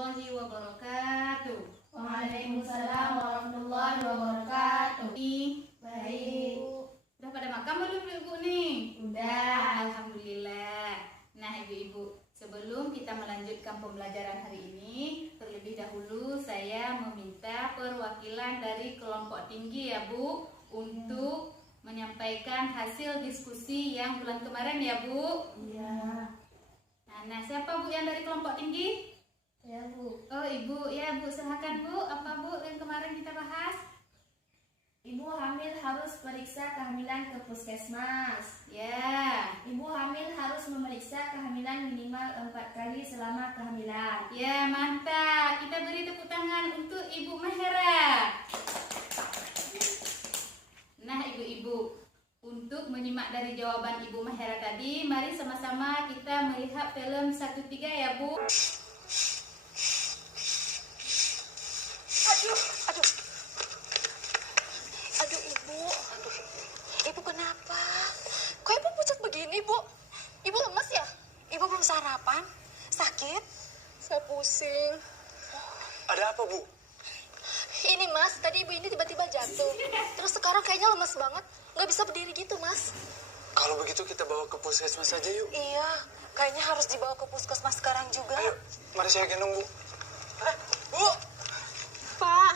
warahmatullahi wabarakatuh. Waalaikumsalam warahmatullahi wabarakatuh. Baik. Udah pada makan belum ibu nih? Udah. Alhamdulillah. Nah ibu-ibu, sebelum kita melanjutkan pembelajaran hari ini, terlebih dahulu saya meminta perwakilan dari kelompok tinggi ya Bu, untuk menyampaikan hasil diskusi yang bulan kemarin ya Bu. Iya. Nah, siapa Bu yang dari kelompok tinggi? Ya Bu. Oh ibu, ya Bu, silakan Bu. Apa Bu yang kemarin kita bahas? Ibu hamil harus periksa kehamilan ke puskesmas. Ya. Ibu hamil harus memeriksa kehamilan minimal 4 kali selama kehamilan. Ya, mantap. Kita beri tepuk tangan untuk Ibu Mahera. Nah, ibu-ibu, untuk menyimak dari jawaban Ibu Mahera tadi, mari sama-sama kita melihat film 1-3 ya, Bu. Aduh ibu, ibu kenapa? Kok ibu pucat begini bu? Ibu lemas ya? Ibu belum sarapan? Sakit? Saya pusing. Ada apa, Bu? Ini mas, tadi ibu ini tiba-tiba jatuh. Terus sekarang kayaknya lemas banget, nggak bisa berdiri gitu mas. Kalau begitu kita bawa ke puskesmas saja yuk. Iya, kayaknya harus dibawa ke puskesmas sekarang juga. Ayo, mari saya gendong, Bu. Bu! Pak,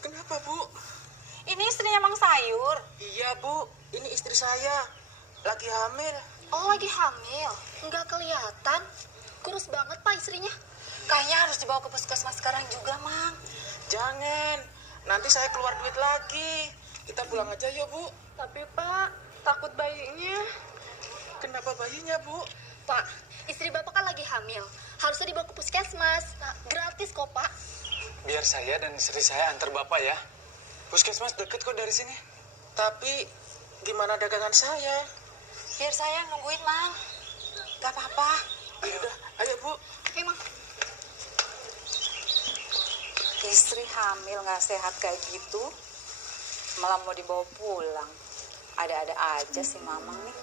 Kenapa, Bu? ini istrinya Mang Sayur. Iya, Bu. Ini istri saya. Lagi hamil. Oh lagi hamil, nggak kelihatan. Kurus banget pak istrinya. Kayaknya harus dibawa ke puskesmas sekarang juga mang. Jangan. Nanti saya keluar duit lagi. Kita pulang aja yuk, Bu. Tapi pak, takut bayinya. Kenapa bayinya, Bu? Pak, istri bapak kan lagi hamil. Harusnya dibawa ke puskesmas. Gratis kok pak. Biar saya dan istri saya antar Bapak ya. Puskesmas deket kok dari sini. Tapi gimana dagangan saya? Biar saya nungguin mang. Gak apa-apa. Ayo, ayo, Bu. Ayo mang. Istri hamil nggak sehat kayak gitu, malah mau dibawa pulang. Ada-ada aja sih mamang nih.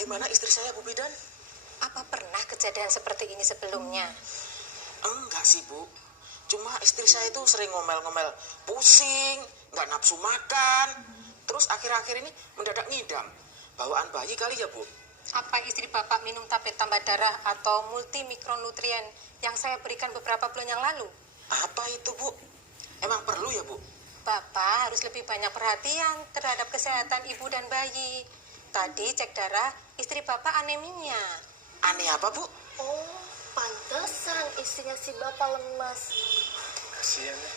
Gimana istri saya, Bu Bidan? Apa pernah kejadian seperti ini sebelumnya? Enggak sih, Bu. Cuma istri saya itu sering ngomel-ngomel, pusing, nggak nafsu makan. Terus akhir-akhir ini mendadak ngidam. Bawaan bayi kali ya, Bu? Apa istri bapak minum tablet tambah darah atau multimikronutrien yang saya berikan beberapa bulan yang lalu? Apa itu, Bu? Emang perlu ya, Bu? Bapak harus lebih banyak perhatian terhadap kesehatan ibu dan bayi. Tadi cek darah, istri bapak anemia. Aneh apa, Bu? Oh, pantesan istrinya si bapak lemas. Kasihan ya.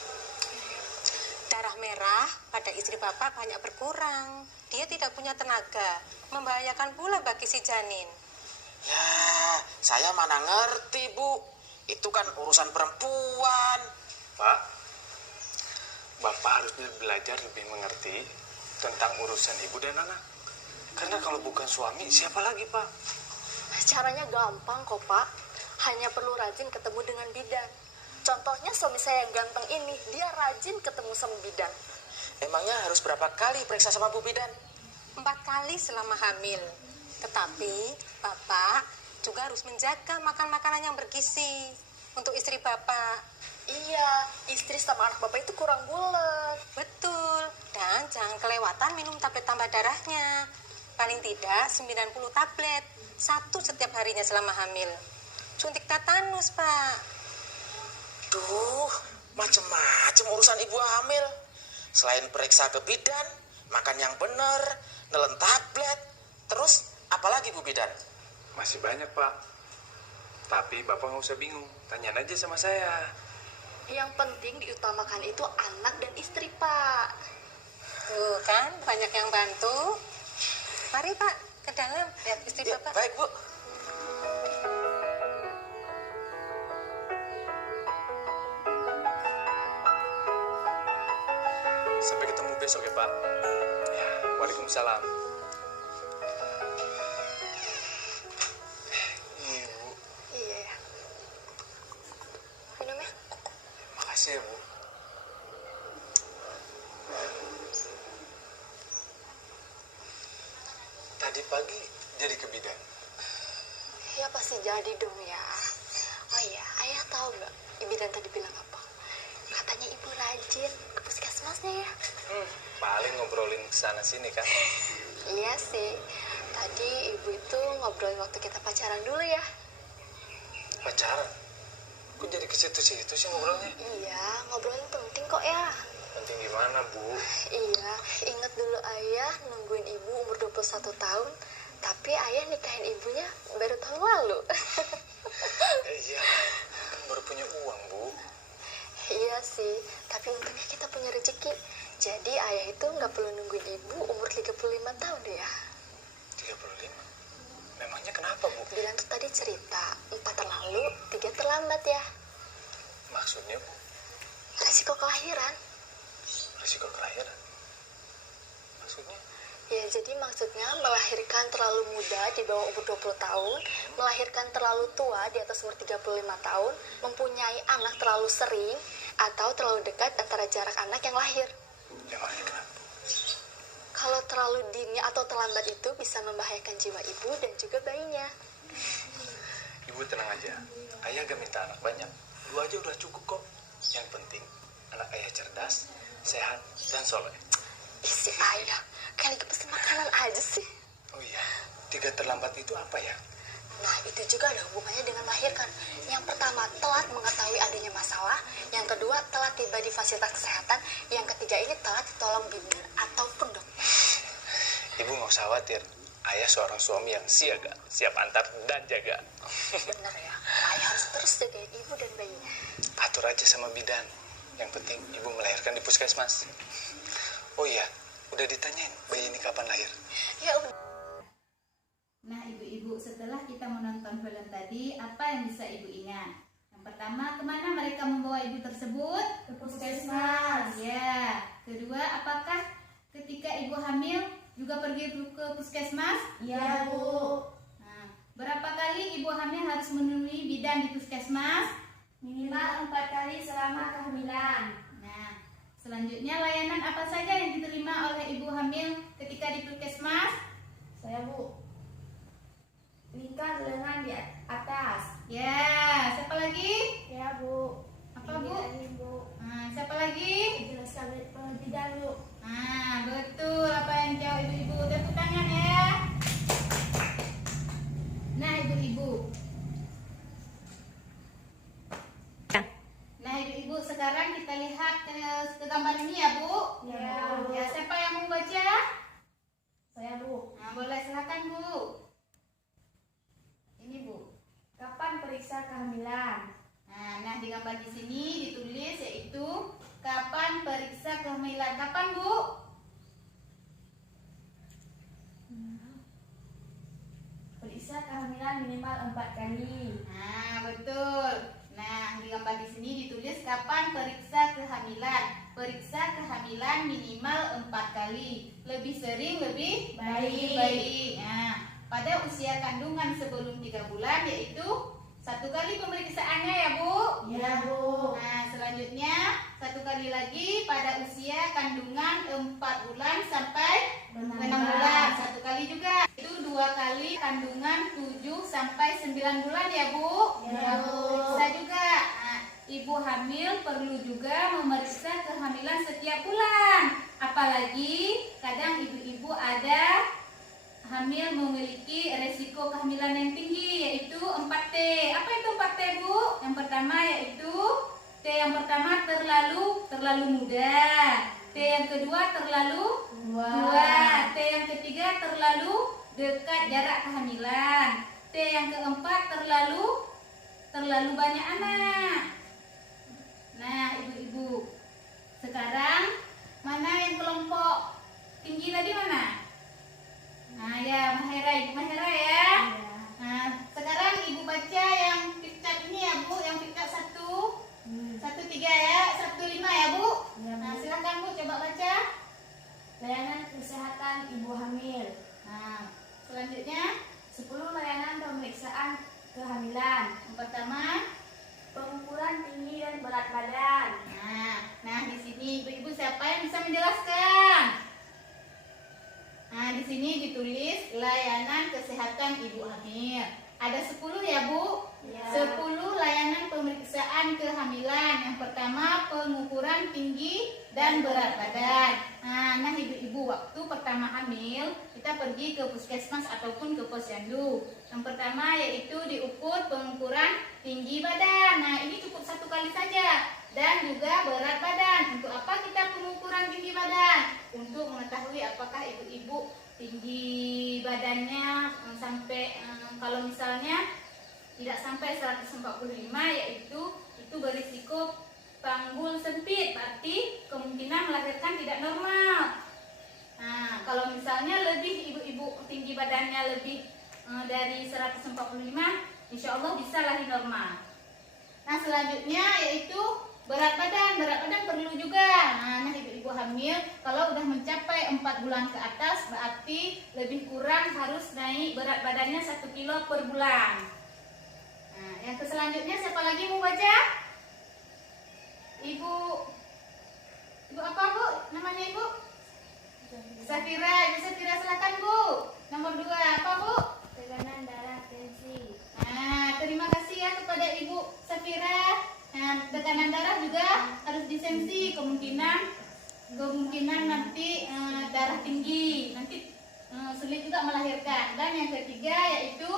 Darah merah pada istri bapak banyak berkurang. Dia tidak punya tenaga, membahayakan pula bagi si janin. Ya, saya mana ngerti, Bu. Itu kan urusan perempuan. Pak, Bapak harus belajar lebih mengerti tentang urusan ibu dan anak. Karena kalau bukan suami, siapa lagi, Pak? Caranya gampang kok pak. Hanya perlu rajin ketemu dengan bidan. Contohnya suami saya yang ganteng ini, dia rajin ketemu sama bidan. Emangnya harus berapa kali periksa sama Bu Bidan? 4 kali selama hamil. Tetapi bapak juga harus menjaga makan makanan yang bergizi untuk istri bapak. Iya, istri sama anak bapak itu kurang bulat. Betul, dan jangan kelewatan minum tablet tambah darahnya. Paling tidak 90 tablet, 1 setiap harinya selama hamil. Suntik tetanus, Pak. Duh, macem-macem urusan ibu hamil. Selain periksa ke bidan, makan yang bener, nelen tablet. Terus, apalagi Bu Bidan? Masih banyak, Pak. Tapi Bapak nggak usah bingung. Tanyain aja sama saya. Yang penting diutamakan itu anak dan istri, Pak. Tuh kan, banyak yang bantu. Mari, Pak, ke dalam. Lihat istri Ya, Bapak. baik, Bu. Sampai ketemu besok ya, Pak. Ya, waalaikumsalam. Ibu, Iya. Minum ya. makasih ya, Bu. tadi pagi jadi ke bidan? Ya pasti jadi dong ya. Oh iya, ayah tahu nggak bidan tadi bilang apa? Katanya ibu rajin ke puskesmasnya ya. Paling ngobrolin sana sini kan. Iya sih. Tadi ibu itu ngobrolin waktu kita pacaran dulu ya. Pacaran? Kok jadi ke situ-situ sih ngobrolnya? Iya, ngobrolin penting kok ya. Penting gimana, Bu? Iya, ingat dulu ayah nungguin ibu umur 21 tahun, tapi ayah nikahin ibunya baru tahun lalu. Iya, kan baru punya uang, Bu. Iya sih, tapi untungnya kita punya rezeki. Jadi ayah itu nggak perlu nungguin ibu umur 35 tahun deh ya. 35? Memangnya kenapa, Bu? Bilang tuh tadi cerita, 4 terlalu, 3 terlambat ya. Maksudnya, Bu? Resiko kelahiran. Risiko kelahiran? Maksudnya? Ya, jadi maksudnya melahirkan terlalu muda di bawah umur 20 tahun, melahirkan terlalu tua di atas umur 35 tahun, mempunyai anak terlalu sering, atau terlalu dekat antara jarak anak yang lahir. Memangnya kenapa? Kalau terlalu dini atau terlambat itu bisa membahayakan jiwa ibu dan juga bayinya. Ibu tenang aja. Ayah gak minta anak banyak. 2 aja udah cukup kok. Yang penting, anak ayah cerdas, sehat, dan soleh. Isi ayah, kayak lagi pesen makanan aja sih. Oh iya, 3 terlambat itu apa ya? Nah, itu juga ada hubungannya dengan melahirkan. Yang pertama, telat mengetahui adanya masalah. Yang kedua, telat tiba di fasilitas kesehatan. Yang ketiga ini telat ditolong bidan ataupun dokter. Ibu gak usah khawatir. Ayah seorang suami yang siaga, siap antar dan jaga. Benar ya, ayah harus terus jagain ibu dan bayinya. Atur aja sama bidan. Yang penting ibu melahirkan di puskesmas. Oh iya, udah ditanyain bayi ini kapan lahir? Ya udah. Nah, ibu-ibu, setelah kita menonton film tadi, apa yang bisa ibu ingat? Yang pertama, kemana mereka membawa ibu tersebut? Ke puskesmas. Ya. Kedua, apakah ketika ibu hamil juga pergi ke puskesmas? Iya, Bu. Nah, berapa kali ibu hamil harus menemui bidan di puskesmas? Minimal 4 kali selama kehamilan. Nah, selanjutnya layanan apa saja yang diterima oleh ibu hamil ketika di puskesmas? Saya, Bu. Lingkar lengan di atas. Ya, siapa lagi? Ya, Bu. Apa, Bu? Ini, Bu. Nah, siapa lagi? Jelaskan lebih dahulu. Nah, betul apa yang jawab ibu-ibu. Tepuk tangan ya. Nah, ibu-ibu. Nah, ibu-ibu, sekarang kita lihat ke gambar ini ya, Bu. Ya, Bu. Ya, siapa yang mau baca? Saya, Bu. Nah, boleh silakan, Bu. Ini, Bu. Kapan periksa kehamilan? Nah, di gambar di sini ditulis yaitu kapan periksa kehamilan. Kapan, Bu? Periksa kehamilan minimal 4 kali. Nah, betul. Nah, di gambar di sini ditulis kapan periksa kehamilan. Periksa kehamilan minimal 4 kali. Lebih sering lebih baik. Nah, pada usia kandungan sebelum 3 bulan yaitu 1 kali pemeriksaannya ya, Bu. Iya, Bu. Nah, selanjutnya 1 kali lagi pada usia kandungan 4 bulan sampai 6 bulan. 1 kali juga. Itu 2 kali kandungan 7 sampai 9 bulan ya, Bu. Ya, Bu. Periksa juga. Nah, ibu hamil perlu juga memeriksa kehamilan setiap bulan. Apalagi kadang ibu-ibu ada hamil memiliki resiko kehamilan yang tinggi yaitu 4T. Apa itu 4T, Bu? Yang pertama yaitu T yang pertama terlalu muda. T yang kedua terlalu tua. T yang ketiga terlalu dekat jarak kehamilan. T yang keempat terlalu banyak anak. Nah, ibu-ibu, sekarang mana yang kelompok tinggi tadi mana? Nah, ya, Ibu Mahera ya. Nah, sekarang ibu baca yang picture ini ya, Bu, yang picture 1 3 ya, 1 5 ya, Bu. Ya, Bu. Nah, silakan, Bu, coba baca. Layanan kesehatan ibu hamil. Nah, selanjutnya 10 layanan pemeriksaan kehamilan. yang pertama. Pengukuran tinggi dan berat badan. Nah, di sini ibu-ibu siapa yang bisa menjelaskan? Nah, di sini sini ditulis layanan kesehatan ibu hamil. Ada 10 ya Bu? Ya. 10 layanan pemeriksaan kehamilan. Yang pertama pengukuran tinggi dan berat badan. Nah ibu-ibu waktu pertama hamil kita pergi ke puskesmas ataupun ke posyandu. Yang pertama yaitu diukur pengukuran tinggi badan. Nah ini cukup 1 kali saja. Dan juga berat badan. Untuk apa kita pengukuran tinggi badan? Untuk mengetahui apakah ibu-ibu tinggi badannya sampai kalau misalnya tidak sampai 145 yaitu itu berisiko panggul sempit, berarti kemungkinan melahirkan tidak normal. Nah, kalau misalnya lebih ibu-ibu tinggi badannya lebih dari 145, insya Allah bisa lahir normal. Nah, selanjutnya yaitu berat badan perlu juga. Nah ibu-ibu hamil kalau udah mencapai 4 bulan ke atas berarti lebih kurang harus naik berat badannya 1 kilo per bulan. Nah yang selanjutnya siapa lagi mau baca? Ibu apa Bu? Namanya Ibu? Safira. Ibu Safira silakan Bu. Nomor 2 apa Bu? Tekanan darah, tensi. Nah terima kasih ya kepada Ibu Safira. Nah, tekanan darah juga harus disensi, kemungkinan nanti darah tinggi, nanti sulit juga melahirkan. Dan yang ketiga yaitu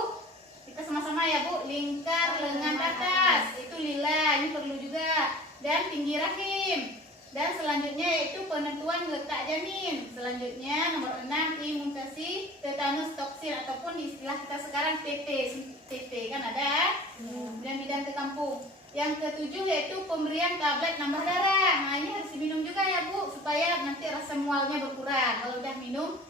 kita sama-sama ya Bu, lingkar lengan atas, itu lila, ini perlu juga. Dan tinggi rahim. Dan selanjutnya yaitu penentuan letak janin. Selanjutnya nomor 6 imunisasi tetanus toksin ataupun istilah kita sekarang TT kan ada. Dan bidang ke kampung. Yang ketujuh yaitu pemberian tablet nambah darah. Nah ini harus diminum juga ya Bu, supaya nanti rasa mualnya berkurang kalau udah minum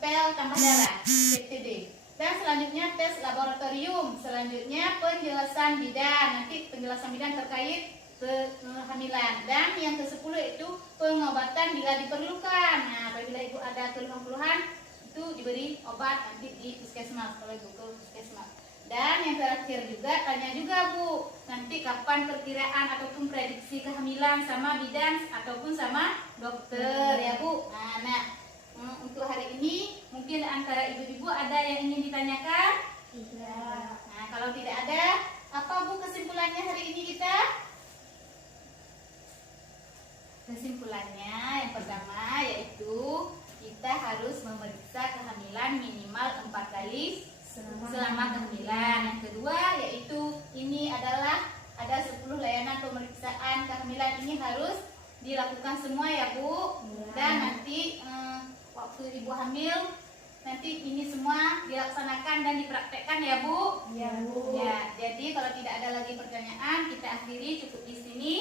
pel tambah darah PTD. Dan selanjutnya tes laboratorium. Selanjutnya penjelasan bidan, nanti penjelasan bidan terkait kehamilan. Dan yang ke-10 yaitu pengobatan bila diperlukan. Nah apabila ibu ada keluhan-keluhan itu diberi obat nanti di puskesmas kalau ibu ke puskesmas. Dan yang terakhir juga tanya juga Bu, nanti kapan perkiraan ataupun prediksi kehamilan sama bidan ataupun sama dokter ya Bu. Nah untuk hari ini mungkin antara ibu-ibu ada yang ingin ditanyakan? Tidak. Nah kalau tidak ada, apa Bu kesimpulannya hari ini kita? Kesimpulannya yang pertama yaitu kita harus memeriksa kehamilan minimal 4 kali selama kehamilan. Yang kedua yaitu ini adalah ada 10 layanan pemeriksaan kehamilan, ini harus dilakukan semua ya Bu. Dan nanti waktu ibu hamil nanti ini semua dilaksanakan dan dipraktekkan ya Bu. Ya Bu. Ya, jadi kalau tidak ada lagi pertanyaan kita akhiri cukup di sini.